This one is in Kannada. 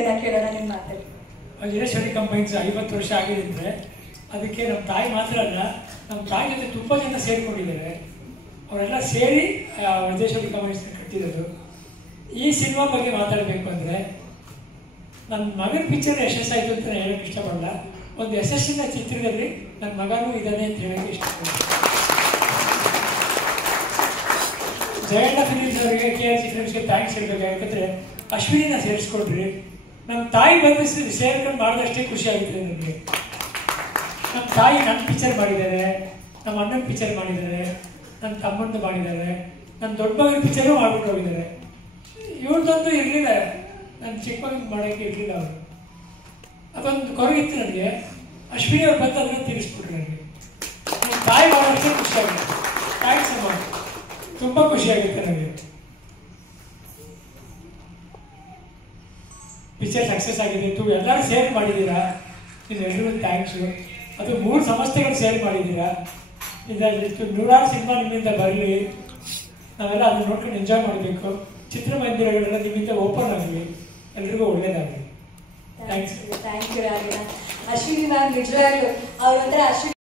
ಇದೆಯಾ ಕೇಳೋಣ ನಿಮ್ಮ ಮಾತಲ್ಲಿ. ವಜ್ರೇಶ್ವರಿ ಕಂಪೈನ್ಸ್ 50 ವರ್ಷ ಆಗಿದೆ ಅಂದರೆ ಅದಕ್ಕೆ ನಮ್ಮ ತಾಯಿ ಮಾತ್ರ ಅಲ್ಲ, ನಮ್ಮ ತಾಯಿ ಜೊತೆ ತುಂಬ ಜನ ಸೇರಿಕೊಂಡಿದ್ದಾರೆ. ಅವರೆಲ್ಲ ಸೇರಿ ವಜ್ರೇಶ್ವರಿ ಕಂಪೈನ್ಸ್ ಕಟ್ಟಿರೋದು. ಈ ಸಿನಿಮಾ ಬಗ್ಗೆ ಮಾತಾಡಬೇಕು ಅಂದರೆ ನನ್ನ ಮಗನ ಪಿಕ್ಚರ್ ಯಶಸ್ಸಾಯಿತು ಅಂತ ನಾನು ಹೇಳೋಕ್ಕೆ ಇಷ್ಟಪಡಲ್ಲ. ಒಂದು ಯಶಸ್ಸಿನ ಚಿತ್ರದಲ್ಲಿ ನನ್ನ ಮಗನೂ ಇದ್ದಾನೆ ಅಂತ ಹೇಳೋಕ್ಕೆ ಇಷ್ಟಪಡ್ತೀನಿ. ಜಯಣ್ಣ ಫಿಲಿಮ್ಸ್ ಅವರಿಗೆ, KR ಚಿತ್ರಗಳಿಗೆ ಥ್ಯಾಂಕ್ಸ್ ಹೇಳಬೇಕು. ಯಾಕಂದರೆ ಅಶ್ವಿನಿನ ಸೇರಿಸ್ಕೊಡ್ರಿ. ನಮ್ಮ ತಾಯಿ ಬಂದು ಸೇರ್ಕೊಂಡು ಮಾಡಿದಷ್ಟೇ ಖುಷಿ ಆಗುತ್ತೆ ನನಗೆ. ನಮ್ಮ ತಾಯಿ ನನ್ನ ಪಿಕ್ಚರ್ ಮಾಡಿದ್ದಾರೆ, ನಮ್ಮ ಅಣ್ಣನ ಪಿಕ್ಚರ್ ಮಾಡಿದ್ದಾರೆ, ನನ್ನ ತಮ್ಮಂದು ಮಾಡಿದ್ದಾರೆ, ನನ್ನ ದೊಡ್ಡ ಮಗನ ಪಿಕ್ಚರು ಮಾಡ್ಬಿಟ್ಟು ಹೋಗಿದ್ದಾರೆ. ಇವ್ರದ್ದೊಂದು ಇರಲಿಲ್ಲ, ನನ್ನ ಚಿಕ್ಕ ಮಗನ ಮಾಡೋಕ್ಕೆ ಇರಲಿಲ್ಲ ಅವರು. ಅದೊಂದು ಕೊರಗಿತ್ತು ನನಗೆ. ಅಶ್ವಿನಿ ಅವ್ರು ಬಂದು ಅದನ್ನು ತಿಳಿಸ್ಬಿಟ್ರು ನನಗೆ. ನನ್ನ ತಾಯಿ ಮಾಡೋದಕ್ಕೆ ಖುಷಿ ಆಗುತ್ತೆ. ಥ್ಯಾಂಕ್ಸ್ ಅಮ್ಮ, ತುಂಬ ಖುಷಿಯಾಗುತ್ತೆ ನನಗೆ. ಪಿಕ್ಚರ್ ಸಕ್ಸಸ್ ಆಗಿದೆ. ಎಲ್ಲರೂ ಸೇರ್ ಮಾಡಿದ್ದೀರಾ, ನಿಮ್ಮೆಲ್ಲರೂ ಥ್ಯಾಂಕ್ಸು. ಅದು 3 ಸಂಸ್ಥೆಗಳು ಸೇರ್ ಮಾಡಿದ್ದೀರಾ. ಇದರಲ್ಲಿ 100 ಸಿನಿಮಾ ನಿಮ್ಮಿಂದ ಬರಲಿ, ನಾವೆಲ್ಲ ಅದನ್ನು ನೋಡ್ಕೊಂಡು ಎಂಜಾಯ್ ಮಾಡಬೇಕು. ಚಿತ್ರಮಂದಿರಗಳೆಲ್ಲ ನಿಮ್ಮಿಂದ ಓಪನ್ ಆಗಲಿ, ಎಲ್ರಿಗೂ ಒಳ್ಳೇದಾಗಲಿ. Thanks. Thank you Ragini. Ashwini ma'am ನಿಜವಾಗ್ಲೂ ಅವ್ರ ಒಂಥರ ಅಶ್ವಿನಿ